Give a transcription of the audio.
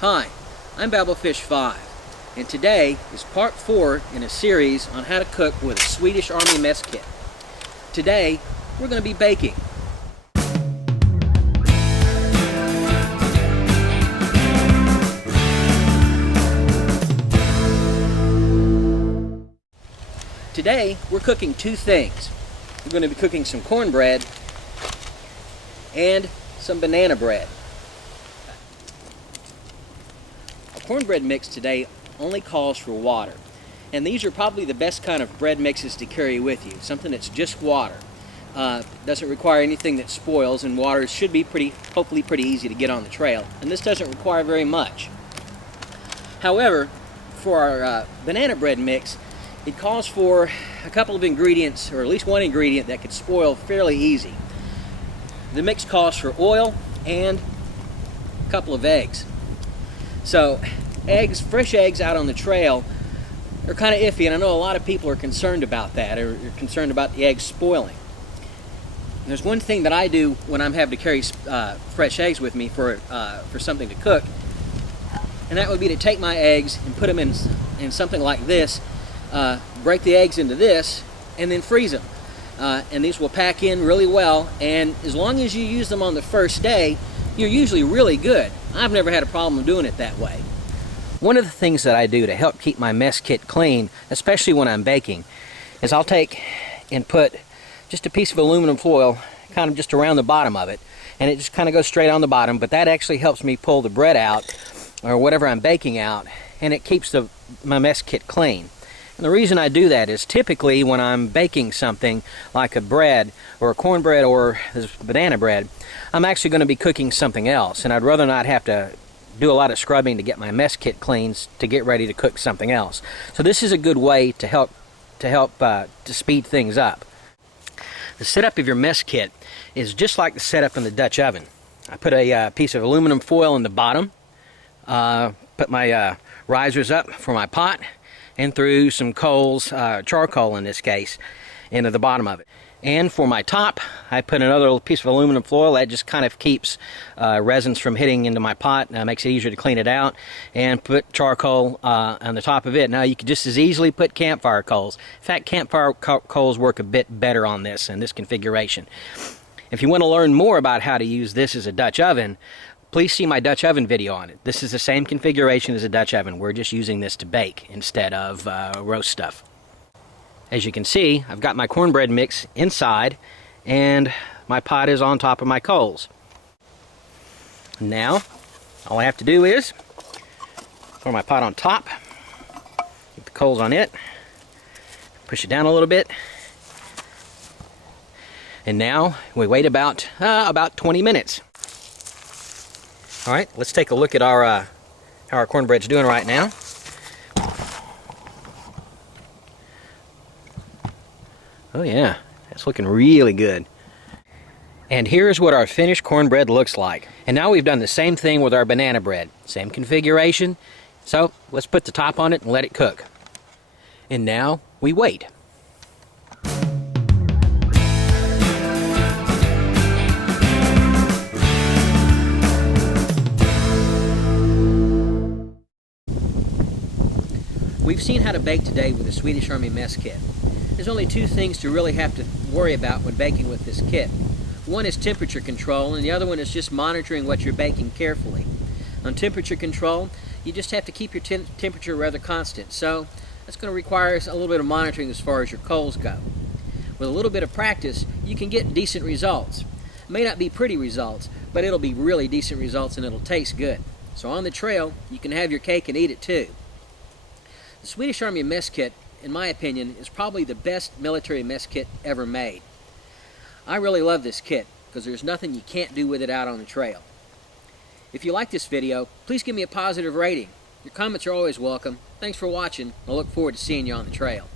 Hi, I'm Babblefish5, and today is part 4 in a series on how to cook with a Swedish Army Mess Kit. Today, we're going to be baking. Today, we're cooking two things. We're going to be cooking some cornbread and some banana bread. Cornbread mix today only calls for water, and these are probably the best kind of bread mixes to carry with you. Something that's just water. Doesn't require anything that spoils, and water should be hopefully pretty easy to get on the trail, and this doesn't require very much. However, for our banana bread mix, it calls for a couple of ingredients, or at least one ingredient that could spoil fairly easy. The mix calls for oil and a couple of eggs. So, fresh eggs out on the trail are kind of iffy, and I know a lot of people are concerned about that, or concerned about the eggs spoiling. There's one thing that I do when I'm having to carry fresh eggs with me for something to cook, and that would be to take my eggs and put them in something like this, break the eggs into this, and then freeze them. And these will pack in really well, and as long as you use them on the first day, you're usually really good. I've never had a problem doing it that way. One of the things that I do to help keep my mess kit clean, especially when I'm baking, is I'll take and put just a piece of aluminum foil kind of just around the bottom of it, and it just kind of goes straight on the bottom, but that actually helps me pull the bread out or whatever I'm baking out, and it keeps my mess kit clean. And the reason I do that is typically when I'm baking something like a bread or a cornbread or this banana bread, I'm actually going to be cooking something else, and I'd rather not have to do a lot of scrubbing to get my mess kit clean to get ready to cook something else. So this is a good way to speed things up. The setup of your mess kit is just like the setup in the Dutch oven. I put a piece of aluminum foil in the bottom, put my risers up for my pot, and threw some coals, charcoal in this case, into the bottom of it. And for my top, I put another piece of aluminum foil that just kind of keeps resins from hitting into my pot, makes it easier to clean it out, and put charcoal on the top of it. Now you could just as easily put campfire coals. In fact, campfire coals work a bit better on this in this configuration. If you want to learn more about how to use this as a Dutch oven, please see my Dutch oven video on it. This is the same configuration as a Dutch oven. We're just using this to bake instead of roast stuff. As you can see, I've got my cornbread mix inside, and my pot is on top of my coals. Now, all I have to do is pour my pot on top, get the coals on it, push it down a little bit, and now we wait about 20 minutes. All right, let's take a look at how our cornbread's doing right now. Oh yeah, that's looking really good. And here's what our finished cornbread looks like. And now we've done the same thing with our banana bread. Same configuration. So let's put the top on it and let it cook. And now we wait. We've seen how to bake today with the Swedish Army Mess Kit. There's only two things to really have to worry about when baking with this kit. One is temperature control, and the other one is just monitoring what you're baking carefully. On temperature control, you just have to keep your temperature rather constant, so that's going to require a little bit of monitoring as far as your coals go. With a little bit of practice, you can get decent results. It may not be pretty results, but it'll be really decent results, and it'll taste good. So on the trail, you can have your cake and eat it too. The Swedish Army Mess Kit, in my opinion, is probably the best military mess kit ever made. I really love this kit because there's nothing you can't do with it out on the trail. If you like this video, please give me a positive rating. Your comments are always welcome. Thanks for watching. I look forward to seeing you on the trail.